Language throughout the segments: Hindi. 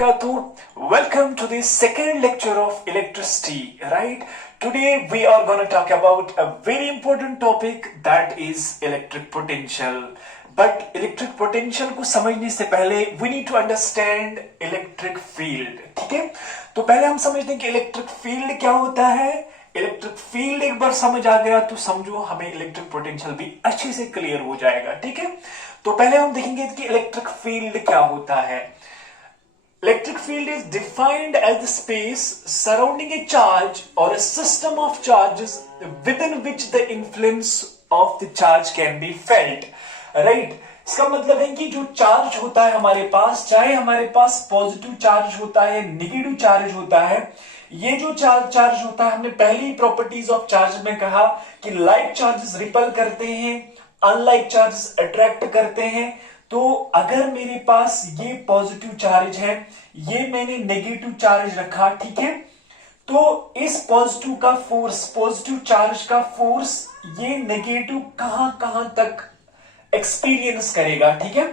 wabarakatuh. Welcome to the second lecture of electricity, right? Today we are going to talk about a very important topic that is electric potential. But electric potential को समझने से पहले we need to understand electric field, ठीक है? तो पहले हम समझते हैं कि इलेक्ट्रिक फील्ड क्या होता है. इलेक्ट्रिक फील्ड एक बार समझ आ गया तो समझो हमें इलेक्ट्रिक पोटेंशियल भी अच्छे से क्लियर हो जाएगा, ठीक है? तो पहले हम देखेंगे कि इलेक्ट्रिक फील्ड क्या होता है. Electric field is defined as the space surrounding a charge or a system of charges within which the influence of the charge can be felt. Right? इसका मतलब है कि जो चार्ज होता है हमारे पास, चाहे हमारे पास पॉजिटिव चार्ज होता है, नेगेटिव चार्ज होता है, ये जो चार्ज होता है, हमने पहली प्रॉपर्टीज ऑफ चार्ज में कहा कि लाइक चार्जेस रिपल करते हैं, अनलाइक चार्जेस अट्रैक्ट करते हैं. तो अगर मेरे पास ये पॉजिटिव चार्ज है, ये मैंने नेगेटिव चार्ज रखा, ठीक है, तो इस पॉजिटिव का फोर्स, पॉजिटिव चार्ज का फोर्स ये नेगेटिव कहां तक एक्सपीरियंस करेगा, ठीक है.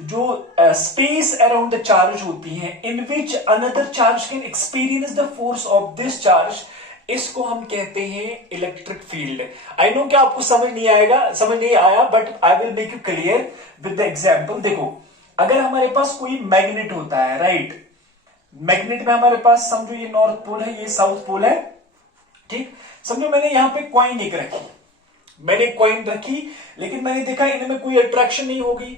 जो स्पेस अराउंड द चार्ज होती है in which another charge can experience the force of this charge, इसको हम कहते हैं इलेक्ट्रिक फील्ड. आई नो कि आपको समझ नहीं आया, but I will make you clear with the example. देखो, अगर हमारे पास कोई मैग्नेट होता है, राइट, मैग्नेट में हमारे पास समझो ये नॉर्थ पोल है, ये साउथ पोल है, ठीक. समझो मैंने यहां पे कॉइन एक रखी, मैंने कॉइन रखी, लेकिन मैंने देखा इनमें कोई अट्रैक्शन नहीं होगी,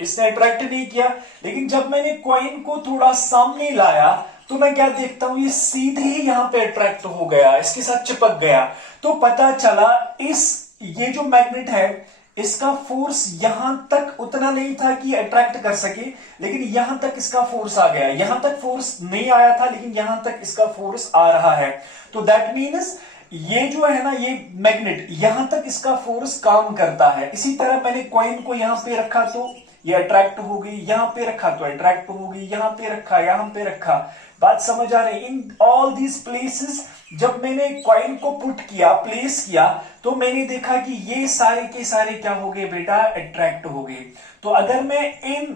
इसने अट्रैक्ट नहीं किया. लेकिन जब मैंने कॉइन को थोड़ा सामने लाया तो मैं क्या देखता हूं, ये सीधे ही यहां पे अट्रैक्ट हो गया, इसके साथ चिपक गया. तो पता चला ये जो मैग्नेट है इसका फोर्स यहां तक उतना नहीं था कि अट्रैक्ट कर सके, लेकिन यहां तक इसका फोर्स आ गया. यहां तक फोर्स नहीं आया था, लेकिन यहां तक इसका फोर्स आ रहा है. तो दैट मीन्स ये जो है ना, ये मैग्नेट यहां तक इसका फोर्स काम करता है. इसी तरह मैंने कॉइन को यहां पे रखा तो ये अट्रैक्ट हो गई, यहां पे रखा तो अट्रैक्ट हो गई, यहां पे रखा, यहां पे रखा. बात समझ आ रही है? इन ऑल दीज प्लेसेस जब मैंने कॉइन को पुट किया, प्लेस किया, तो मैंने देखा कि ये सारे के सारे क्या हो गए बेटा, अट्रैक्ट हो गए. तो अगर मैं इन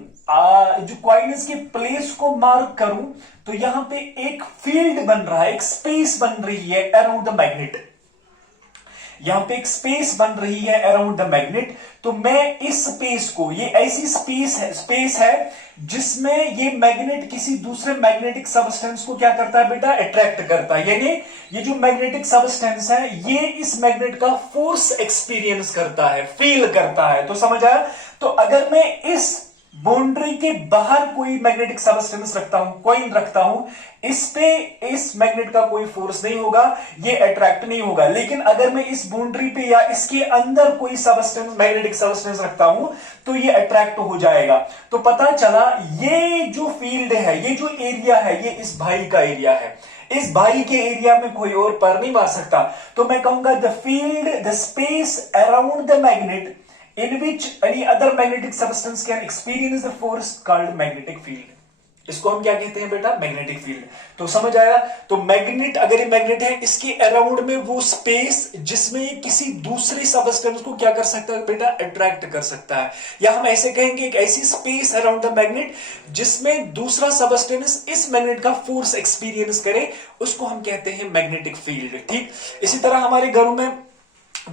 जो कॉइन्स के प्लेस को मार्क करूं तो यहां पे एक फील्ड बन रहा है, एक स्पेस बन रही है अराउंड द मैग्नेट. यहां पे एक स्पेस बन रही है अराउंड द मैग्नेट. तो मैं इस स्पेस को, ये ऐसी स्पेस है जिसमें ये मैग्नेट किसी दूसरे मैग्नेटिक सबस्टेंस को क्या करता है बेटा, अट्रैक्ट करता है. यानी ये जो मैग्नेटिक सबस्टेंस है ये इस मैग्नेट का फोर्स एक्सपीरियंस करता है, फील करता है. तो समझ आया? तो अगर मैं इस बाउंड्री के बाहर कोई मैग्नेटिक सबस्टेंस रखता हूं, कॉइन रखता हूं, इस पे इस मैग्नेट का कोई फोर्स नहीं होगा, ये अट्रैक्ट नहीं होगा. लेकिन अगर मैं इस बाउंड्री पे या इसके अंदर कोई सबस्टेंस, मैग्नेटिक सबस्टेंस रखता हूं तो ये अट्रैक्ट हो जाएगा. तो पता चला ये जो फील्ड है, ये जो एरिया है, ये इस भाई का एरिया है. इस भाई के एरिया में कोई और पर नहीं मार सकता. तो मैं कहूंगा the field, the space around the magnet in which any other magnetic substance can experience the force called magnetic field. इसको हम क्या कहते हैं बेटा, मैग्नेटिक फील्ड. तो समझ आया? तो मैग्नेट, अगर ये मैग्नेट है, इसके अराउंड में वो स्पेस जिसमें ये किसी दूसरे सबस्टेंस को क्या कर सकता है बेटा, अट्रैक्ट कर सकता है. या हम ऐसे कहेंगे एक ऐसी स्पेस अराउंड द मैग्नेट जिसमें दूसरा सबस्टेंस इस मैग्नेट का फोर्स एक्सपीरियंस करे, उसको हम कहते हैं मैग्नेटिक फील्ड. ठीक. इसी तरह हमारे घरों में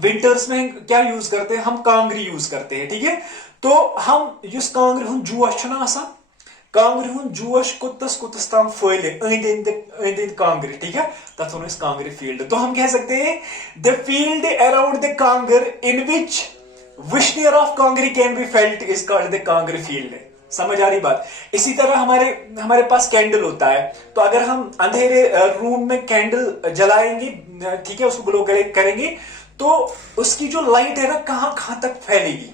विंटर्स में क्या यूज करते हैं, हम कांगरी यूज करते हैं, ठीक है. तो हम युस कांगरी हुन जोश छना आसान, कांगरी हुन जोश कुत्तस ताम फैले अंद कांगरी, ठीक है, तथा उन्हें कांगरी फील्ड. तो हम कह सकते हैं द फील्ड अराउंड द कांगर इन विच विशनियर ऑफ कांगरी can be felt is called the कांगरी फील्ड. समझ आ रही बात? इसी तरह हमारे पास कैंडल होता है. तो अगर हम अंधेरे रूम में कैंडल जलाएंगे, ठीक है, उसको ग्लो करेंगे, तो उसकी जो लाइट है ना कहां तक फैलेगी.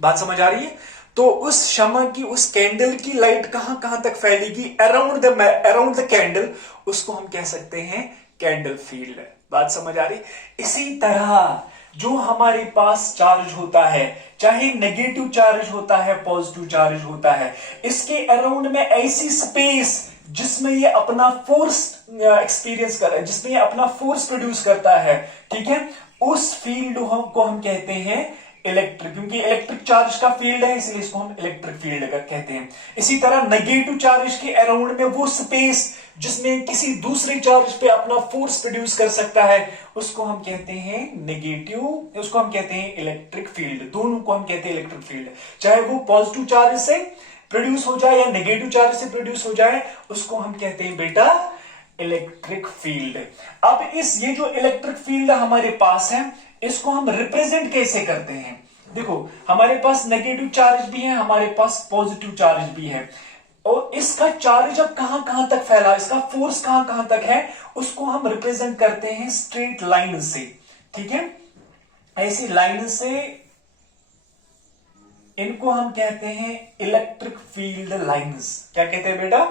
बात समझ आ रही है? तो उस शमा की, उस कैंडल की लाइट कहां तक फैलेगी अराउंड द कैंडल, उसको हम कह सकते हैं कैंडल फील्ड. बात समझ आ रही? इसी तरह जो हमारे पास चार्ज होता है, चाहे नेगेटिव चार्ज होता है, पॉजिटिव चार्ज होता है, इसके अराउंड में ऐसी स्पेस जिसमें ये अपना फोर्स एक्सपीरियंस कर, जिसमें ये अपना फोर्स प्रोड्यूस करता है, ठीक है, उस फील्ड को हम कहते हैं इलेक्ट्रिक, क्योंकि इलेक्ट्रिक चार्ज का फील्ड है इसलिए इसको हम इलेक्ट्रिक फील्ड का कहते हैं। इसी तरह नेगेटिव चार्ज के अराउंड में वो स्पेस जिसमें किसी दूसरे चार्ज पे अपना फोर्स प्रोड्यूस कर सकता है उसको हम कहते हैं नेगेटिव, उसको हम कहते हैं इलेक्ट्रिक फील्ड। दोनों को हम कहते हैं इलेक्ट्रिक फील्ड, चाहे वो पॉजिटिव चार्ज से प्रोड्यूस हो जाए या नेगेटिव चार्ज से प्रोड्यूस हो जाए, उसको हम कहते हैं बेटा इलेक्ट्रिक फील्ड। अब ये जो इलेक्ट्रिक फील्ड हमारे पास है इसको हम रिप्रेजेंट कैसे करते हैं? देखो हमारे पास नेगेटिव चार्ज भी है, हमारे पास पॉजिटिव चार्ज भी है, और इसका चार्ज अब कहां कहां तक फैला, इसका फोर्स कहां कहां तक है, उसको हम रिप्रेजेंट करते हैं स्ट्रेट लाइन से। ठीक है, ऐसी लाइन से इनको हम कहते हैं इलेक्ट्रिक फील्ड लाइंस। क्या कहते हैं बेटा?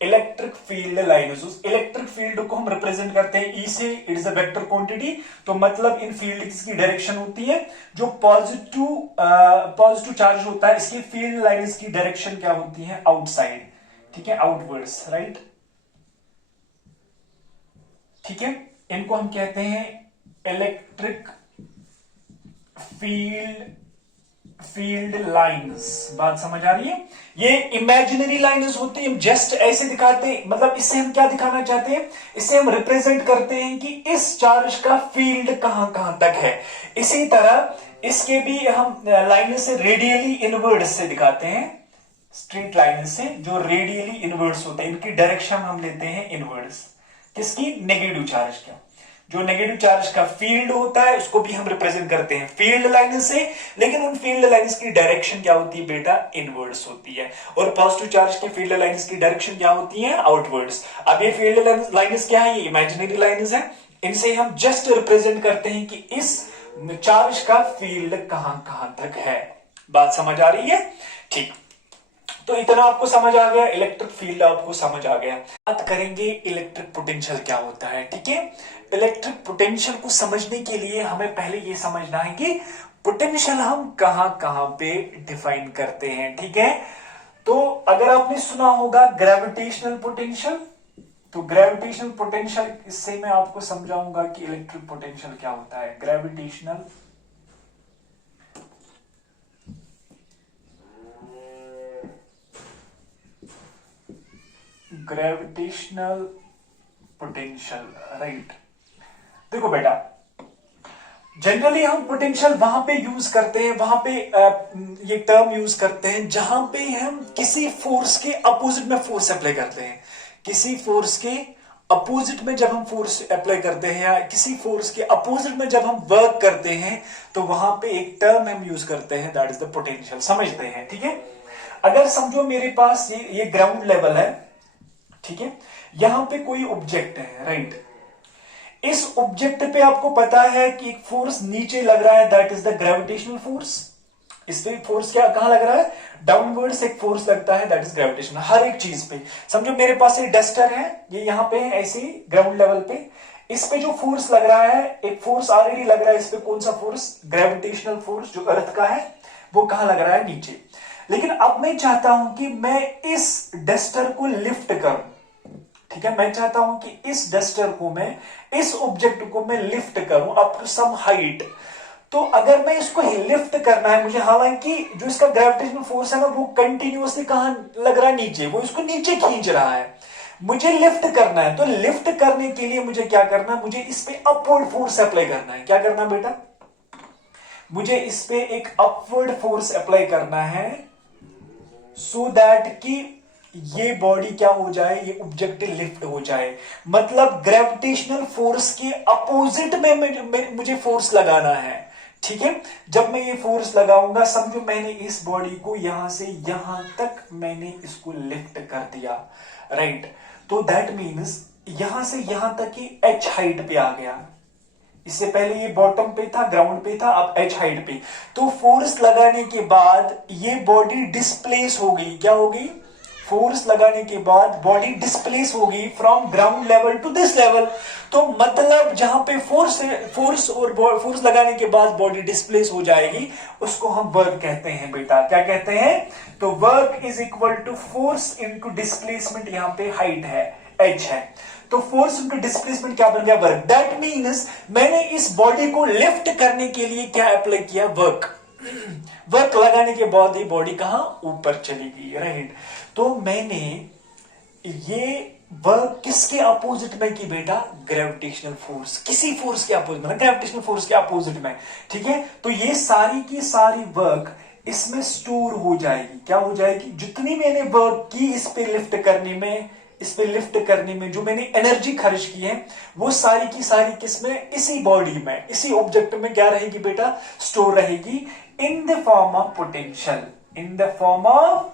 Electric field lines. उस इलेक्ट्रिक फील्ड को हम रिप्रेजेंट करते हैं ई से, it is a vector quantity. तो मतलब इन फील्ड की डायरेक्शन होती है, जो पॉजिटिव चार्ज होता है इसकी फील्ड लाइंस की डायरेक्शन क्या होती है? आउटसाइड। ठीक है, आउटवर्ड्स, राइट। ठीक है, इनको हम कहते हैं इलेक्ट्रिक फील्ड लाइंस। बात समझ आ रही है? ये इमेजिनरी लाइंस होती है, जस्ट ऐसे दिखाते हैं। मतलब इससे हम क्या दिखाना चाहते हैं? इससे हम रिप्रेजेंट करते हैं कि इस चार्ज का फील्ड कहां कहां तक है। इसी तरह इसके भी हम लाइन से रेडियली इनवर्ड्स से दिखाते हैं, स्ट्रेट लाइन से जो रेडियली इनवर्ड्स होते हैं इनकी डायरेक्शन हम लेते हैं इनवर्ड्स। किसकी? नेगेटिव चार्ज का। जो नेगेटिव चार्ज का फील्ड होता है उसको भी हम रिप्रेजेंट करते हैं फील्ड लाइन से, लेकिन उन फील्ड लाइंस की डायरेक्शन क्या होती है बेटा? इनवर्ड्स होती है। और पॉजिटिव चार्ज के फील्ड लाइंस की डायरेक्शन क्या होती है? आउटवर्ड्स। अब ये फील्ड लाइंस क्या है? ये इमेजिनरी लाइंस है। इनसे हम जस्ट रिप्रेजेंट करते हैं कि इस चार्ज का फील्ड कहां कहां तक है। बात समझ आ रही है? ठीक, तो इतना आपको समझ आ गया, इलेक्ट्रिक फील्ड आपको समझ आ गया। बात करेंगे इलेक्ट्रिक पोटेंशियल क्या होता है। ठीक है, इलेक्ट्रिक पोटेंशियल को समझने के लिए हमें पहले ये समझना है कि पोटेंशियल हम कहां कहां पे डिफाइन करते हैं। ठीक है, तो अगर आपने सुना होगा ग्रेविटेशनल पोटेंशियल, तो ग्रेविटेशनल पोटेंशियल, इससे मैं आपको समझाऊंगा कि इलेक्ट्रिक पोटेंशियल क्या होता है। Gravitational potential, right. देखो बेटा, जनरली हम पोटेंशियल वहां पे यूज करते हैं, वहां पे ये टर्म यूज करते हैं जहां पे हम किसी फोर्स के अपोजिट में फोर्स अप्लाई करते हैं। किसी फोर्स के अपोजिट में जब हम फोर्स अप्लाई करते हैं या किसी फोर्स के अपोजिट में जब हम वर्क करते हैं तो वहां पे एक टर्म हम यूज करते हैं, दैट इज द पोटेंशियल। समझते हैं? ठीक है, अगर समझो मेरे पास ये ग्राउंड लेवल है, ठीक है, यहां पे कोई ऑब्जेक्ट है, राइट। इस ऑब्जेक्ट पे आपको पता है कि एक फोर्स नीचे लग रहा है, that is the gravitational force. इस पे फोर्स क्या कहां लग रहा है? डाउनवर्ड्स एक फोर्स लगता है, दैट इज ग्रेविटेशन। हर एक चीज पे समझो मेरे पास एक डस्टर है, ये यहां पे है ऐसे ग्राउंड लेवल पे, इस पे जो फोर्स लग रहा है, एक फोर्स ऑलरेडी लग रहा है इस पे। कौन सा फोर्स? ग्रेविटेशनल फोर्स जो अर्थ का है, वो कहां लग रहा है? नीचे। लेकिन अब मैं चाहता हूं कि मैं इस डस्टर को लिफ्ट करूं। ठीक है, मैं चाहता हूं कि इस डस्टर को मैं, इस ऑब्जेक्ट को मैं लिफ्ट करूं अप टू सम हाइट। तो अगर मैं इसको लिफ्ट करना है मुझे, हालांकि जो इसका ग्रेविटेशनल फोर्स है ना वो कंटिन्यूअसली कहां लग रहा है? नीचे, वो इसको नीचे खींच रहा है। मुझे लिफ्ट करना है, तो लिफ्ट करने के लिए मुझे क्या करना है? मुझे इस पे अपवर्ड फोर्स अप्लाई करना है। क्या करना बेटा? मुझे इस पे एक अपवर्ड फोर्स अप्लाई करना है, सो दैट कि ये बॉडी क्या हो जाए, ये ऑब्जेक्ट लिफ्ट हो जाए। मतलब ग्रेविटेशनल फोर्स के अपोजिट में मुझे फोर्स लगाना है। ठीक है, जब मैं ये फोर्स लगाऊंगा, समझो मैंने इस बॉडी को यहां से यहां तक मैंने इसको लिफ्ट कर दिया, राइट। तो दैट मीन्स यहां से यहां तक ही एच हाइट पे आ गया। इससे पहले ये बॉटम पे था, ग्राउंड पे था, अब एच हाइट पे। तो फोर्स लगाने के बाद ये बॉडी डिस्प्लेस हो गई। क्या हो गई? फोर्स लगाने के बाद बॉडी डिस्प्लेस हो गई from ground level to this level. तो मतलब जहां पे फोर्स लगाने के बाद बॉडी डिस्प्लेस हो जाएगी, उसको हम वर्क कहते हैं बेटा। क्या कहते हैं? तो work is equal to force into displacement. यहां पे हाइट है, एच है, तो फोर्स इंटू डिस्प्लेसमेंट क्या बन गया? वर्क। दैट मीन्स मैंने इस बॉडी को लिफ्ट करने के लिए क्या अप्लाई किया? वर्क। वर्क लगाने के बाद ये बॉडी कहां ऊपर चली गई, राइट। तो मैंने ये वर्क किसके अपोजिट में की बेटा, ग्रेविटेशनल फोर्स, किसी फोर्स के अपोजिट में, ग्रेविटेशनल फोर्स के अपोजिट में, ठीक है। तो ये सारी की सारी वर्क इसमें स्टोर हो जाएगी, क्या हो जाएगी, जितनी मैंने वर्क की इस पे लिफ्ट करने में, इस पे लिफ्ट करने में जो मैंने एनर्जी खर्च की है, वो सारी की सारी किसमें, इसी बॉडी में, इसी ऑब्जेक्ट में क्या रहेगी बेटा, स्टोर रहेगी in the form of potential, in the form of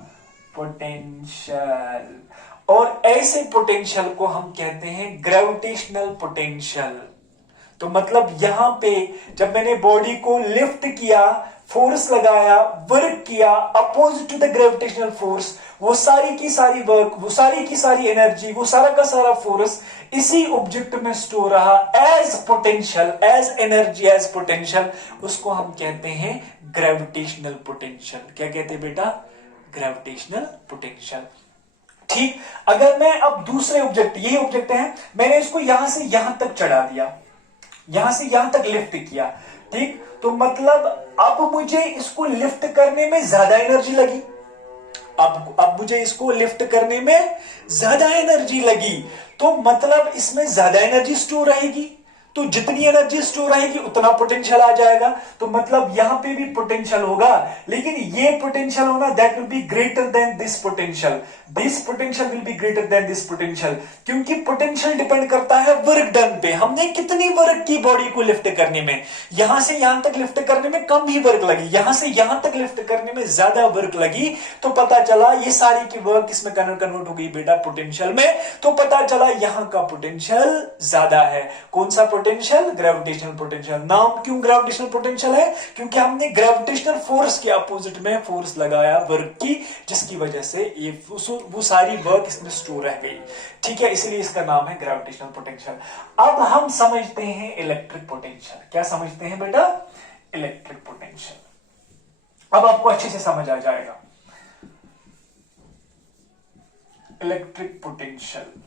potential. और ऐसे पोटेंशियल को हम कहते हैं ग्रेविटेशनल पोटेंशियल। तो मतलब यहां पे जब मैंने बॉडी को लिफ्ट किया, फोर्स लगाया, वर्क किया opposite to the gravitational force, वो सारी की सारी वर्क, वो सारी की सारी एनर्जी, वो सारा का सारा फोर्स इसी ऑब्जेक्ट में स्टोर रहा as potential, as energy, as potential. उसको हम कहते हैं ग्रेविटेशनल पोटेंशियल। क्या कहते हैं बेटा, ग्रेविटेशनल पोटेंशियल। ठीक। अगर मैं अब दूसरे ऑब्जेक्ट, यही ऑब्जेक्ट है, मैंने इसको यहां से यहां तक चढ़ा दिया, यहां से यहां तक लिफ्ट किया, ठीक। तो मतलब अब मुझे इसको लिफ्ट करने में ज्यादा एनर्जी लगी, अब मुझे इसको लिफ्ट करने में ज्यादा एनर्जी लगी, तो मतलब इसमें ज्यादा एनर्जी स्टोर रहेगी। तो जितनी एनर्जी स्टोर रहेगी उतना पोटेंशियल आ जाएगा। तो मतलब यहां पे भी पोटेंशियल होगा, लेकिन ये पोटेंशियल होना that will be greater than this potential, this potential will be greater than this potential, क्योंकि पोटेंशियल डिपेंड करता है वर्क डन पे, हमने कितनी वर्क की बॉडी को लिफ्ट करने में। यहां से यहां तक लिफ्ट करने में कम ही वर्क लगी, यहां से यहां तक लिफ्ट करने में ज्यादा वर्क लगी, तो पता चला ये सारी की वर्क इसमें कन्वर्ट हो गई बेटा पोटेंशियल में। तो पता चला यहां का पोटेंशियल ज्यादा है। कौन सा पोटेंशियल, ग्रेविटेशनल पोटेंशियल। नाम क्यों ग्रेविटेशनल पोटेंशियल है, क्योंकि हमने ग्रेविटेशनल फोर्स के अपोजिट में फोर्स लगाया वर्क की, जिसकी वजह से ये वो सारी वर्क इसमें स्टोर रह गई, ठीक है, इसलिए इसका नाम है ग्रेविटेशनल पोटेंशियल। अब हम समझते हैं इलेक्ट्रिक पोटेंशियल। क्या समझते हैं बेटा, इलेक्ट्रिक पोटेंशियल। अब आपको अच्छे से समझ आ जाएगा इलेक्ट्रिक पोटेंशियल।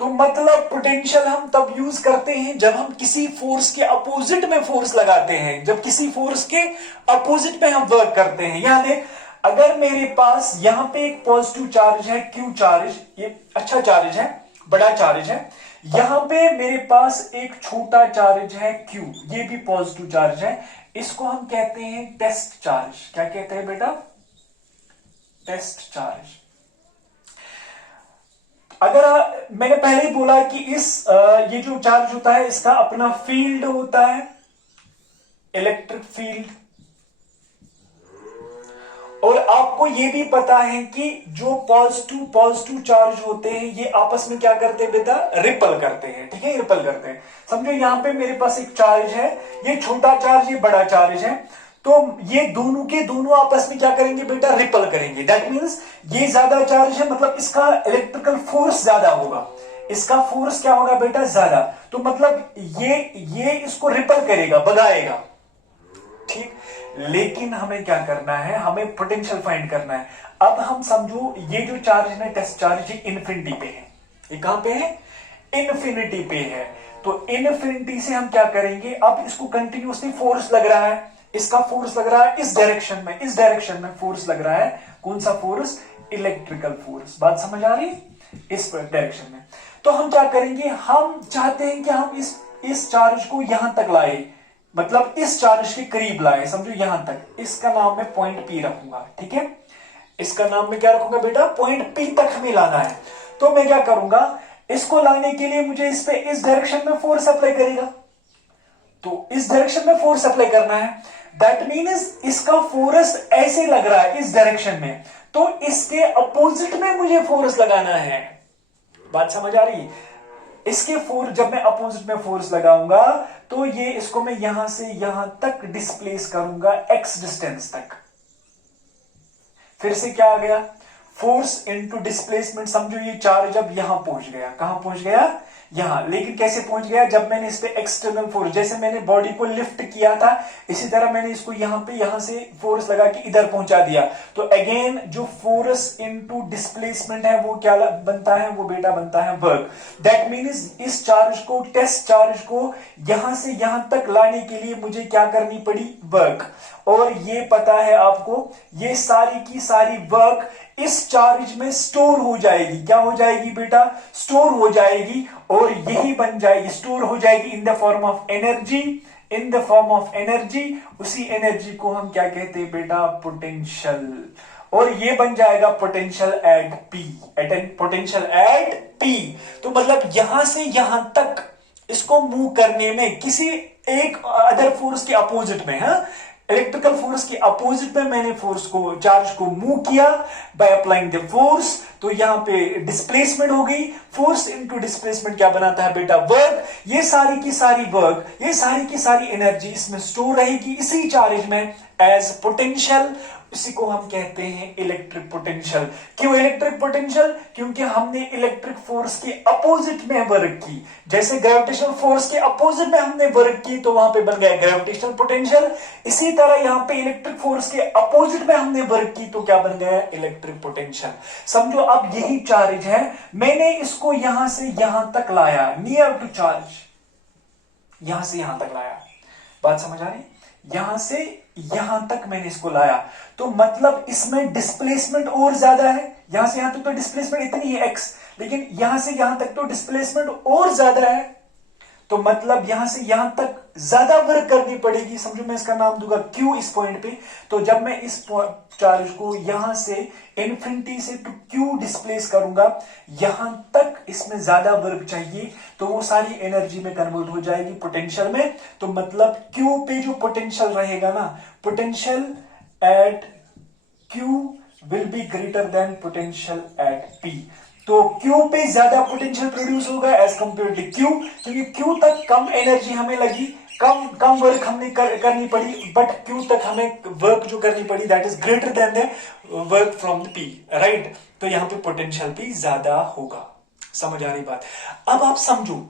तो मतलब पोटेंशियल हम तब यूज करते हैं जब हम किसी फोर्स के अपोजिट में फोर्स लगाते हैं, जब किसी फोर्स के अपोजिट में हम वर्क करते हैं। यहां देख, अगर मेरे पास यहां पे एक पॉजिटिव चार्ज है, क्यू चार्ज, ये अच्छा चार्ज है, बड़ा चार्ज है, यहां पे मेरे पास एक छोटा चार्ज है क्यू, ये भी पॉजिटिव चार्ज है, इसको हम कहते हैं टेस्ट चार्ज। क्या कहते हैं बेटा, टेस्ट चार्ज। अगर मैंने पहले ही बोला कि ये जो चार्ज होता है इसका अपना फील्ड होता है, इलेक्ट्रिक फील्ड। और आपको ये भी पता है कि जो पॉजिटिव चार्ज होते हैं ये आपस में क्या करते हैं बेटा, रिपल करते हैं, ठीक है, रिपल करते हैं। समझो यहां पे मेरे पास एक चार्ज है, ये छोटा चार्ज, ये बड़ा चार्ज है, तो ये दोनों के दोनों आपस में क्या करेंगे बेटा, रिपल करेंगे। दैट मींस ये ज्यादा चार्ज है, मतलब इसका इलेक्ट्रिकल फोर्स ज्यादा होगा, इसका फोर्स क्या होगा बेटा, ज्यादा। तो मतलब ये इसको रिपल करेगा, भगाएगा, ठीक। लेकिन हमें क्या करना है, हमें पोटेंशियल फाइंड करना है। अब हम समझो ये जो चार्ज है ना, टेस्ट चार्ज, ये इन्फिनिटी पे है। ये कहां पे है, इन्फिनिटी पे है। तो इन्फिनिटी से हम क्या करेंगे, अब इसको कंटिन्यूसली फोर्स लग रहा है, इसका फोर्स लग रहा है इस डायरेक्शन में, इस डायरेक्शन में फोर्स लग रहा है। कौन सा फोर्स, इलेक्ट्रिकल फोर्स। बात समझ आ रही, इस डायरेक्शन में। तो हम क्या करेंगे, हम चाहते हैं कि हम इस चार्ज को यहां तक लाए, मतलब इस चार्ज के करीब लाए, समझो यहां तक। इसका नाम मैं पॉइंट पी रखूंगा, ठीक है, इसका नाम मैं क्या रखूंगा बेटा, पॉइंट पी तक हमें लाना है। तो मैं क्या करूंगा, इसको लाने के लिए मुझे इस पे इस डायरेक्शन में फोर्स अप्लाई करेगा, तो इस डायरेक्शन में फोर्स अप्लाई करना है। दैट मीन्स इसका फोर्स ऐसे लग रहा है इस डायरेक्शन में, तो इसके अपोजिट में मुझे फोर्स लगाना है। बात समझ आ रही, इसके फोर्स, जब मैं अपोजिट में फोर्स लगाऊंगा तो ये इसको मैं यहां से यहां तक डिस्प्लेस करूंगा, एक्स डिस्टेंस तक। फिर से क्या आ गया, फोर्स इनटू डिस्प्लेसमेंट। समझो ये चार्ज अब यहां पहुंच गया, कहां पहुंच गया, यहाँ, लेकिन कैसे पहुंच गया? जब मैंने इस पे एक्सटर्नल फोर्स, जैसे मैंने बॉडी को लिफ्ट किया था, इसी तरह मैंने इसको यहाँ से फोर्स लगा के इधर पहुंचा दिया। तो अगेन जो फोर्स इनटू डिस्प्लेसमेंट है वो क्या बनता है? वो बेटा बनता है वर्क। दैट मीन्स इस चार्ज को, टेस्ट चार्ज को यहां से यहां तक लाने के लिए मुझे क्या करनी पड़ी? वर्क। और ये पता है आपको, ये सारी की सारी वर्क इस चार्ज में स्टोर हो जाएगी। क्या हो जाएगी बेटा? स्टोर हो जाएगी। और यही बन जाएगी, स्टोर हो जाएगी in the form of energy, in the form of energy. उसी एनर्जी को हम क्या कहते हैं बेटा? पोटेंशियल। और ये बन जाएगा potential at P, at potential at P. तो मतलब यहां से यहां तक इसको मूव करने में किसी एक अदर फोर्स के अपोजिट में, हाँ, इलेक्ट्रिकल फोर्स के अपोजिट में मैंने फोर्स को, चार्ज को मूव किया बाय अप्लाइंग द फोर्स। तो यहां पे डिस्प्लेसमेंट हो गई। फोर्स इनटू डिस्प्लेसमेंट क्या बनाता है बेटा? वर्क। ये सारी की सारी वर्क, ये सारी की सारी एनर्जी इसमें स्टोर रहेगी इसी चार्ज में एज पोटेंशियल। इसी को हम कहते हैं इलेक्ट्रिक पोटेंशियल। क्यों इलेक्ट्रिक पोटेंशियल? क्योंकि हमने इलेक्ट्रिक फोर्स के अपोजिट में वर्क की। जैसे ग्रेविटेशनल फोर्स के अपोजिट में हमने वर्क की तो वहां पे बन गया ग्रेविटेशनल पोटेंशियल। इसी तरह यहां पे इलेक्ट्रिक फोर्स के अपोजिट में हमने वर्क की तो क्या बन गया? Electric potential. समझो अब यही चार्ज है, मैंने इसको यहां से यहां तक लाया, नियर टू चार्ज, यहां से यहां तक लाया। बात समझ आ रही? यहां से यहां तक मैंने इसको लाया, तो मतलब इसमें डिस्प्लेसमेंट और ज्यादा है। यहां से यहां तक तो डिस्प्लेसमेंट इतनी है x, लेकिन यहां से यहां तक तो डिस्प्लेसमेंट और ज्यादा है। तो मतलब यहां से यहां तक ज्यादा वर्क करनी पड़ेगी। समझो मैं इसका नाम दूंगा Q इस पॉइंट पे। तो जब मैं इस चार्ज को यहां से इन्फिनिटी से टू Q डिस्प्लेस करूंगा, यहां तक इसमें ज्यादा वर्क चाहिए, तो वो सारी एनर्जी में कन्वर्ट हो जाएगी पोटेंशियल में। तो मतलब Q पे जो पोटेंशियल रहेगा ना, potential at Q will be greater than potential at P। तो Q पे ज्यादा पोटेंशियल प्रोड्यूस होगा एज कंपेयर टू Q, क्योंकि Q तक कम एनर्जी हमें लगी, कम वर्क हमने करनी पड़ी, बट Q तक हमें वर्क जो करनी पड़ी that is greater than the work from the P, right. तो यहां पे पोटेंशियल भी ज्यादा होगा। समझ आ रही बात? अब आप समझो,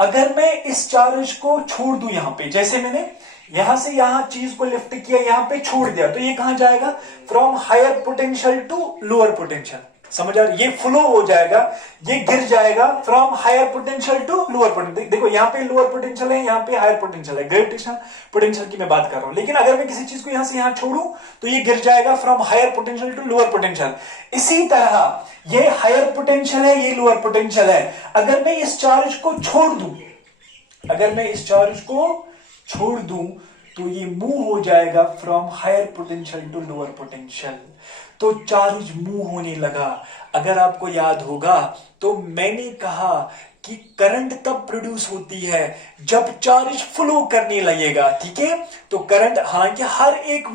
अगर मैं इस चार्ज को छोड़ दूं यहां पे, जैसे मैंने यहां से यहां चीज को लिफ्ट किया, यहां पे छोड़ दिया, तो ये कहां जाएगा? From higher potential to lower potential. समझ आ रही? ये फ्लो हो जाएगा, ये गिर जाएगा from higher potential to lower potential. देखो यहां पे लोअर पोटेंशियल है, यहां पे हायर पोटेंशियल है, ग्रेविटेशनल पोटेंशियल की मैं बात कर रहा हूं। लेकिन अगर मैं किसी चीज को यहां से यहां छोड़ूं तो ये गिर जाएगा from higher potential to lower potential. इसी तरह ये हायर पोटेंशियल है, ये लोअर पोटेंशियल है। अगर मैं इस चार्ज को छोड़ दूं, अगर मैं इस चार्ज को छोड़ दूं तो ये मूव हो जाएगा from higher potential to lower potential. तो चार्ज मूव होने लगा। अगर आपको याद होगा तो मैंने कहा कि करंट तब प्रोड्यूस होती है जब चार्ज फ्लो करने लगेगा, ठीक है। तो करंट, हाँ, कि हर एक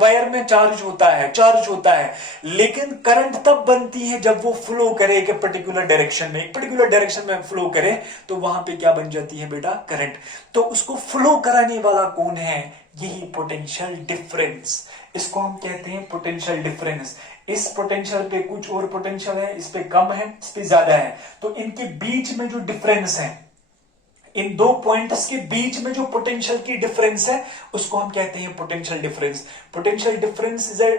वायर में चार्ज होता है, लेकिन करंट तब बनती है जब वो फ्लो करे एक पर्टिकुलर डायरेक्शन में, फ्लो करे, तो वहां पे क्या बन जाती है बेटा? करंट। तो उसको फ्लो कराने वाला कौन है? यही पोटेंशियल डिफरेंस। इसको हम कहते हैं पोटेंशियल डिफरेंस। इस पोटेंशियल पे कुछ और पोटेंशियल है, इस पे कम है, इस पे ज्यादा है, तो इनके बीच में जो डिफरेंस है, इन दो पॉइंट्स के बीच में जो पोटेंशियल की डिफरेंस है, उसको हम कहते हैं potential difference. Potential difference is a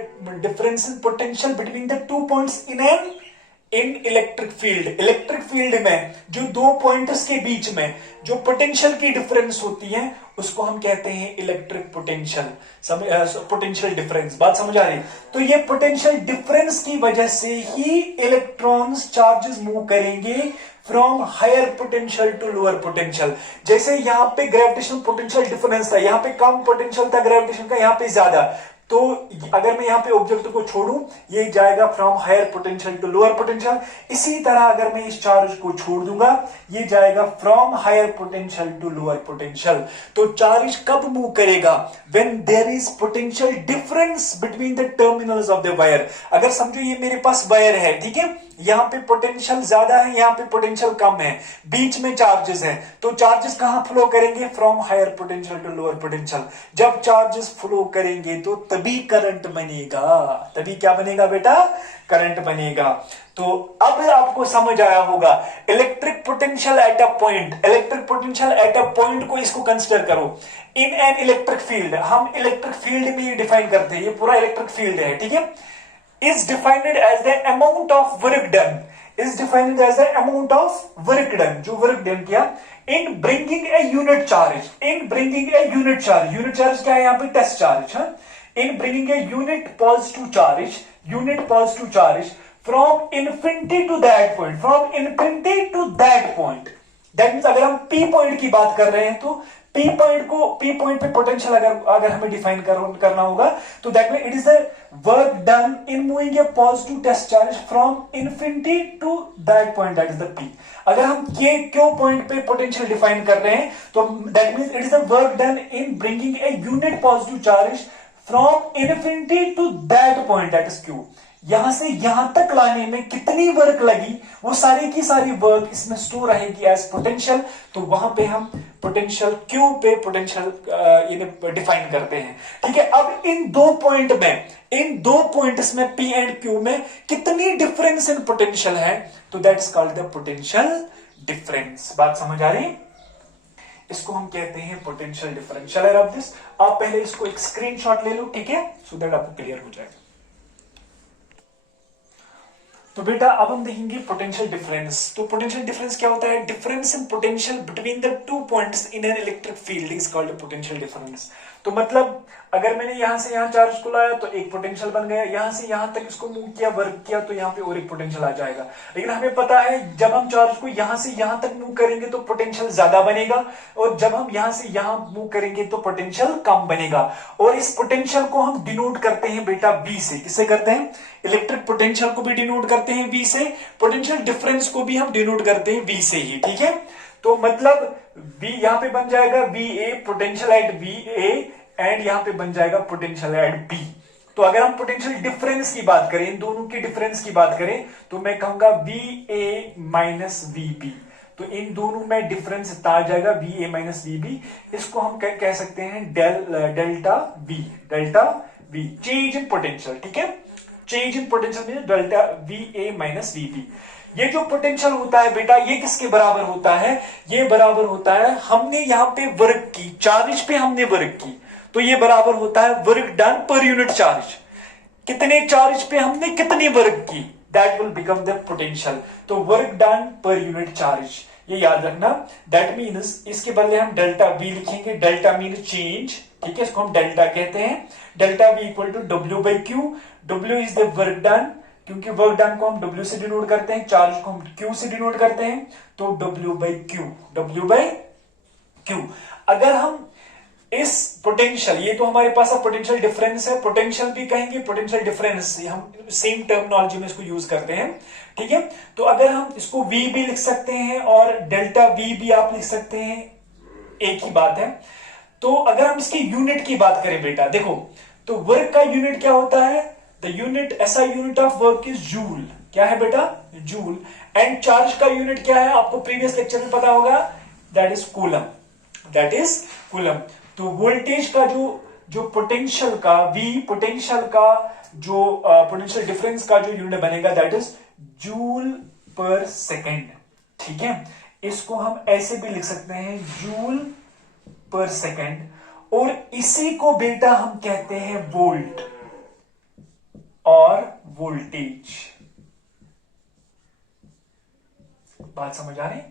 difference in potential between the two points in electric field. Electric field में जो दो पॉइंट्स के बीच में जो पोटेंशियल की डिफरेंस होती है, उसको हम कहते हैं इलेक्ट्रिक पोटेंशियल, पोटेंशियल डिफरेंस। बात समझ आ रही? तो ये पोटेंशियल डिफरेंस की वजह से ही इलेक्ट्रॉन्स चार्जेस मूव करेंगे from higher potential to lower potential. जैसे यहां पे ग्रेविटेशनल पोटेंशियल डिफरेंस था, यहां पे कम पोटेंशियल था ग्रेविटेशन का, यहां पे ज्यादा। तो अगर मैं यहां पे ऑब्जेक्ट को छोड़ूं, ये जाएगा from higher potential to lower potential. इसी तरह अगर मैं इस चार्ज को छोड़ दूंगा, ये जाएगा from higher potential to lower potential. तो चार्ज कब मूव करेगा? When there is potential difference between the terminals of the wire. अगर समझो ये मेरे पास वायर है, ठीक है, यहां पे पोटेंशियल ज्यादा है, यहां पे पोटेंशियल कम है, बीच में चार्जेस हैं, तो चार्जेस कहां फ्लो करेंगे? From higher potential to lower potential. जब चार्जेस फ्लो करेंगे तो तभी करंट बनेगा, तभी क्या बनेगा बेटा, करंट बनेगा। तो अब आपको समझ आया होगा electric potential at a point, electric potential at a point को इसको कंसिडर करो इन एन इलेक्ट्रिक फील्ड, हम इलेक्ट्रिक फील्ड में डिफाइन करते हैं, ये पूरा इलेक्ट्रिक फील्ड है, ठीक है, is defined as the amount of work done, is defined as the amount of work done, जो work done किया in bringing a unit charge, in bringing a unit charge, unit charge क्या है यहाँ पे, टेस्ट चार्ज है, in bringing a unit positive charge, unit positive charge from infinity to that point, from infinity to that point, that means अगर हम P पॉइंट की बात कर रहे हैं तो P पॉइंट पे पोटेंशियल अगर हमें डिफाइन करना होगा तो that mean it is the work done in moving a positive test charge from infinity to that point, that is the P। अगर हम क्यू पॉइंट पे पोटेंशियल डिफाइन कर रहे हैं तो that mean it is the work done in bringing a unit positive charge from infinity to that point, that is Q। यहां से यहां तक लाने में कितनी वर्क लगी वो सारी की सारी वर्क इसमें स्टोर रहेगी एज पोटेंशियल, तो वहां पे हम पोटेंशियल क्यू पे पोटेंशियल डिफाइन करते हैं, ठीक है। अब इन दो पॉइंट में, इन दो पॉइंट्स में P एंड Q में कितनी डिफरेंस इन पोटेंशियल है, तो that is called the potential difference. बात समझ आ रही, इसको हम कहते हैं पोटेंशियल डिफरेंशियल ऑफ दिस। आप पहले इसको एक स्क्रीनशॉट ले लो, ठीक है, सो दैट आपको क्लियर हो जाएगा। तो बेटा अब हम देखेंगे पोटेंशियल डिफरेंस। तो पोटेंशियल डिफरेंस क्या होता है, difference in potential between the two points in an electric field is called potential difference. तो मतलब अगर मैंने यहां से यहां चार्ज को लाया तो एक पोटेंशियल बन गया, यहां से यहां तक इसको मूव किया, वर्क किया, तो यहां पे और एक पोटेंशियल आ जाएगा। लेकिन हमें पता है जब हम चार्ज को यहां से यहां तक मूव करेंगे तो पोटेंशियल ज्यादा बनेगा, और जब हम यहां से यहां मूव करेंगे तो पोटेंशियल कम बनेगा। और इस पोटेंशियल को हम डिनोट करते हैं बेटा V से। किससे करते हैं, इलेक्ट्रिक पोटेंशियल को भी डिनोट करते हैं V से, पोटेंशियल डिफरेंस को भी हम डिनोट करते हैं V से ही, ठीक है। तो मतलब V यहां पे बन जाएगा VA, potential at VA, and यहां पे बन जाएगा पोटेंशियल एट B। तो अगर हम पोटेंशियल डिफरेंस की बात करें, इन दोनों की डिफरेंस की बात करें, तो मैं कहूंगा VA माइनस VB। तो इन दोनों में डिफरेंस इतना आ जाएगा VA माइनस VB। इसको हम कह सकते हैं delta V, change in potential, ठीक है, change in potential means delta VA minus VB। ये जो पोटेंशियल होता है बेटा, ये किसके बराबर होता है, ये बराबर होता है, हमने यहां पे वर्क की, चार्ज पे हमने वर्क की, तो ये बराबर होता है work done per unit charge. कितने चार्ज पे हमने कितनी वर्क की, that will become the potential. तो work done per unit charge, ये याद रखना। दैट मीन्स इसके बदले हम डेल्टा V लिखेंगे, डेल्टा मीन चेंज, ठीक है, इसको हम डेल्टा कहते हैं। Delta V equal to W/Q, W is the work done, क्योंकि वर्क डन को हम W से डिनोट करते हैं, चार्ज को हम Q से डिनोट करते हैं, तो W/Q। अगर हम इस पोटेंशियल, ये तो हमारे पास अब पोटेंशियल डिफरेंस है, पोटेंशियल भी कहेंगे, पोटेंशियल डिफरेंस, हम सेम टर्मिनोलॉजी में इसको यूज करते हैं, ठीक है। तो अगर हम इसको V भी लिख सकते हैं और डेल्टा V भी आप लिख सकते हैं, एक ही बात है। तो अगर हम इसकी यूनिट की बात करें बेटा, देखो, तो वर्क का यूनिट क्या होता है, द यूनिट, ऐसा unit of work is joule. क्या है बेटा, जूल। एंड चार्ज का यूनिट क्या है, आपको प्रीवियस लेक्चर में पता होगा, that is coulomb, that is coulomb. तो वोल्टेज का जो पोटेंशियल का V, पोटेंशियल का जो पोटेंशियल डिफरेंस का जो यूनिट बनेगा, दैट इज जूल पर सेकेंड, ठीक है। इसको हम ऐसे भी लिख सकते हैं, जूल पर सेकेंड, और इसी को बेटा हम कहते हैं वोल्ट और वोल्टेज। बात समझ आ रही,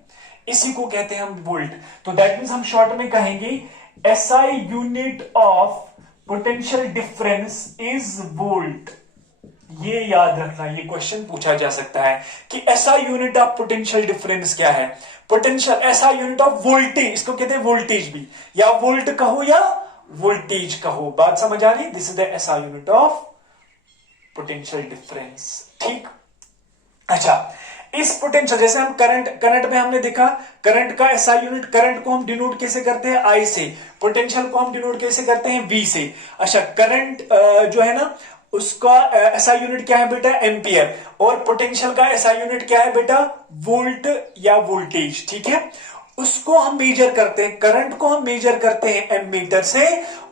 इसी को कहते हैं हम वोल्ट। तो दैट मीन्स हम शॉर्ट में कहेंगे SI unit of potential difference is volt. ये याद रखना, ये क्वेश्चन पूछा जा सकता है कि SI unit of potential difference क्या है। Potential SI unit of voltage, इसको कहते हैं वोल्टेज भी, या वोल्ट कहो या वोल्टेज कहो। बात समझ आ रही, this is the SI unit of potential difference, ठीक। अच्छा, इस पोटेंशियल, जैसे हम करंट में हमने देखा, करंट का SI यूनिट, करंट को हम डिनोट कैसे करते हैं I से, पोटेंशियल को हम डिनोट कैसे करते हैं V से। अच्छा, करंट जो है ना, उसका SI यूनिट क्या है बेटा, एम्पियर, और पोटेंशियल का SI यूनिट क्या है बेटा, वोल्ट या वोल्टेज, ठीक है। उसको हम मेजर करते हैं, करंट को हम मेजर करते हैं एमीटर से,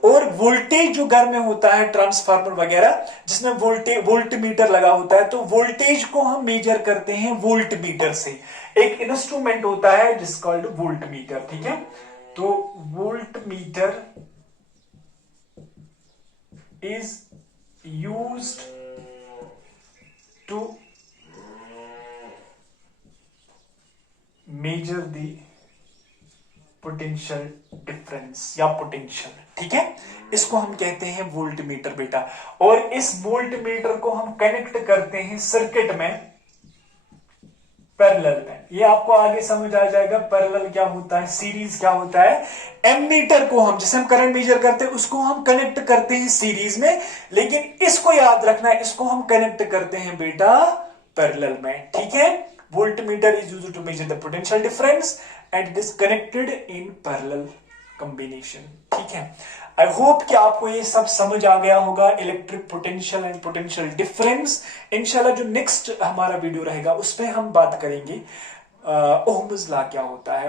और वोल्टेज जो घर में होता है ट्रांसफार्मर वगैरह जिसमें वोल्ट मीटर लगा होता है, तो वोल्टेज को हम मेजर करते हैं वोल्ट मीटर से। एक इंस्ट्रूमेंट होता है जिस कॉल्ड वोल्ट मीटर, ठीक है। तो volt meter is used to measure the potential difference या पोटेंशियल, ठीक है। इसको हम कहते हैं वोल्ट मीटर बेटा। और इस वोल्ट मीटर को हम कनेक्ट करते हैं सर्किट में पैरेलल में। ये आपको आगे समझ आ जाएगा पैरेलल क्या होता है, सीरीज क्या होता है। एमीटर को हम, जिसे हम करंट मेजर करते हैं, उसको हम कनेक्ट करते हैं सीरीज में, लेकिन इसको याद रखना है, इसको हम कनेक्ट करते हैं बेटा पैरेलल में, ठीक है। Voltmeter is used to measure the potential difference and it is connected in parallel combination, ठीक है। आई होप कि आपको ये सब समझ आ गया होगा, electric potential and potential difference. इंशाल्लाह जो नेक्स्ट हमारा वीडियो रहेगा उसमें हम बात करेंगे ओहम्स लॉ क्या होता है।